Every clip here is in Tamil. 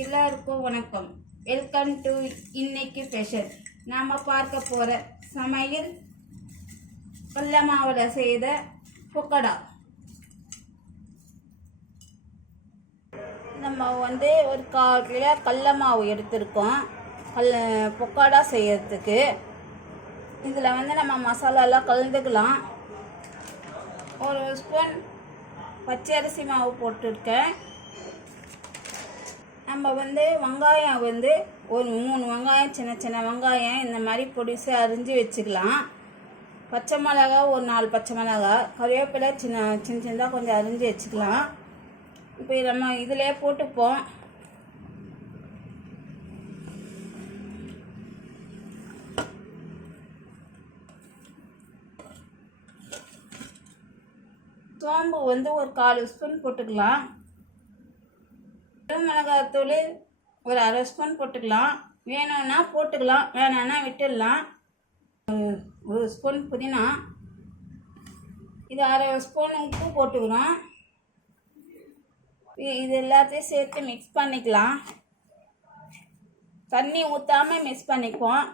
எல்லாருக்கும் வணக்கம். வெல்கம் டு இன்னைக்கு ஸ்பெஷல். நாம் பார்க்க போகிற சமையல் கடல மாவில் செய்த பொக்கடா. நம்ம ஒரு 1/4 கிலோ கடல மாவு எடுத்திருக்கோம் பொக்கடா செய்யறதுக்கு. இதில் நம்ம மசாலாலாம் கலந்துக்கலாம். 1 ஸ்பூன் பச்சரிசி மாவு போட்டிருக்கேன். நம்ம வெங்காயம் ஒரு 3 வெங்காயம், சின்ன சின்ன வெங்காயம் இந்த மாதிரி பொடிசு அரிஞ்சு வச்சுக்கலாம். பச்சை மிளகா ஒரு 4 பச்சை மிளகா, கருவேப்பிலை சின்ன சின்னதாக கொஞ்சம் அரிஞ்சு வச்சுக்கலாம். இப்போ நம்ம இதிலே போட்டுப்போம். சோம்பு ஒரு 1/4 ஸ்பூன் போட்டுக்கலாம். மிளகாத்தூள் ஒரு 1/2 ஸ்பூன் போட்டுக்கலாம். வேணும்னா போட்டுக்கலாம், வேணான்னா விட்டுடலாம். 1 ஸ்பூன் புதினா, இது 1/2 ஸ்பூன் உப்பு போட்டுக்கிறோம். இது எல்லாத்தையும் சேர்த்து மிக்ஸ் பண்ணிக்கலாம். தண்ணி ஊற்றாமல் மிக்ஸ் பண்ணிக்குவோம்.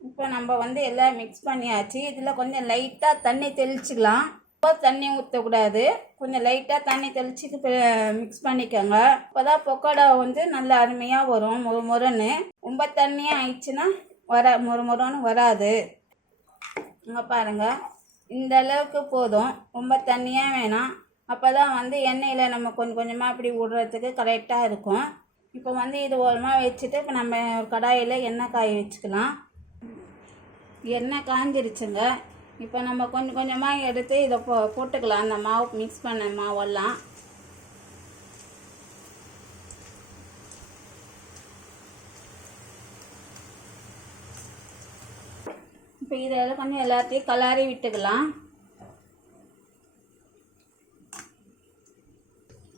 இப்போ நம்ம எல்லாம் மிக்ஸ் பண்ணியாச்சு. இதில் கொஞ்சம் லைட்டாக தண்ணி தெளிச்சிக்கலாம். தண்ணி ஊற்றக்கூடாது, கொஞ்சம் லைட்டாக தண்ணி தெளிச்சு மிக்ஸ் பண்ணிக்கோங்க. இப்போ தான் பொக்கோடா நல்லா அருமையாக வரும், முறுன்னு. ரொம்ப தண்ணியாக ஆயிடுச்சுன்னா முறுன்னு வராது. இங்கே பாருங்கள், இந்த அளவுக்கு போதும், ரொம்ப தண்ணியாக வேணாம். அப்போ தான் எண்ணெயில் நம்ம கொஞ்சம் கொஞ்சமாக அப்படி விடுறதுக்கு கரெக்டாக இருக்கும். இப்போ இது ஓரமாக வச்சுட்டு இப்போ நம்ம கடாயில் எண்ணெய் காய வச்சுக்கலாம். எண்ணெய் காஞ்சிருச்சுங்க. இப்போ நம்ம கொஞ்சம் கொஞ்சமாக எடுத்து இதை போட்டுக்கலாம். அந்த மாவு மிக்ஸ் பண்ண மாவெல்லாம் இப்போ இதில் கொஞ்சம் எல்லாத்தையும் கலரி விட்டுக்கலாம்.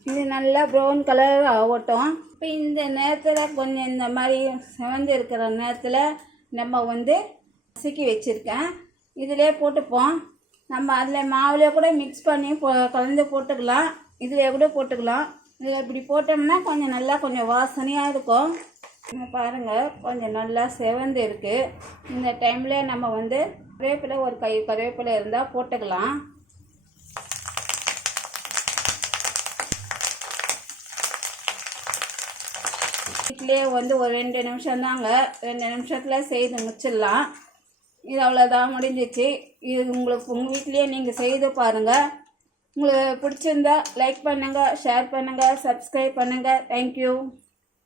இது நல்லா ப்ரௌன் கலர் ஆகட்டும். இப்போ இந்த நேரத்தில் கொஞ்சம் இந்த மாதிரி செவந்து இருக்கிற நேரத்தில் நம்ம நசுக்கி வச்சுருக்கேன். இதிலே போட்டுப்போம். நம்ம அதில் மாவுலேயே கூட மிக்ஸ் பண்ணி கலந்து போட்டுக்கலாம். இதிலே கூட போட்டுக்கலாம். இதில் இப்படி போட்டோம்னா கொஞ்சம் நல்லா கொஞ்சம் வாசனையாக இருக்கும். பாருங்கள், கொஞ்சம் நல்லா செவந்து இருக்குது. இந்த டைமில் நம்ம கருவேப்பிலை ஒரு கை கருவேப்பிலை இருந்தால் போட்டுக்கலாம். வீட்டிலே ஒரு 2 நிமிஷம் தாங்க, 2 நிமிஷத்தில் செய்து முடிச்சிடலாம். இது அவ்வளோதான், முடிஞ்சிச்சு. இது உங்கள் வீட்லேயே நீங்கள் செய்து பாருங்கள். உங்களுக்கு பிடிச்சிருந்தா லைக் பண்ணுங்கள், ஷேர் பண்ணுங்கள், சப்ஸ்கிரைப் பண்ணுங்கள். தேங்க்யூ.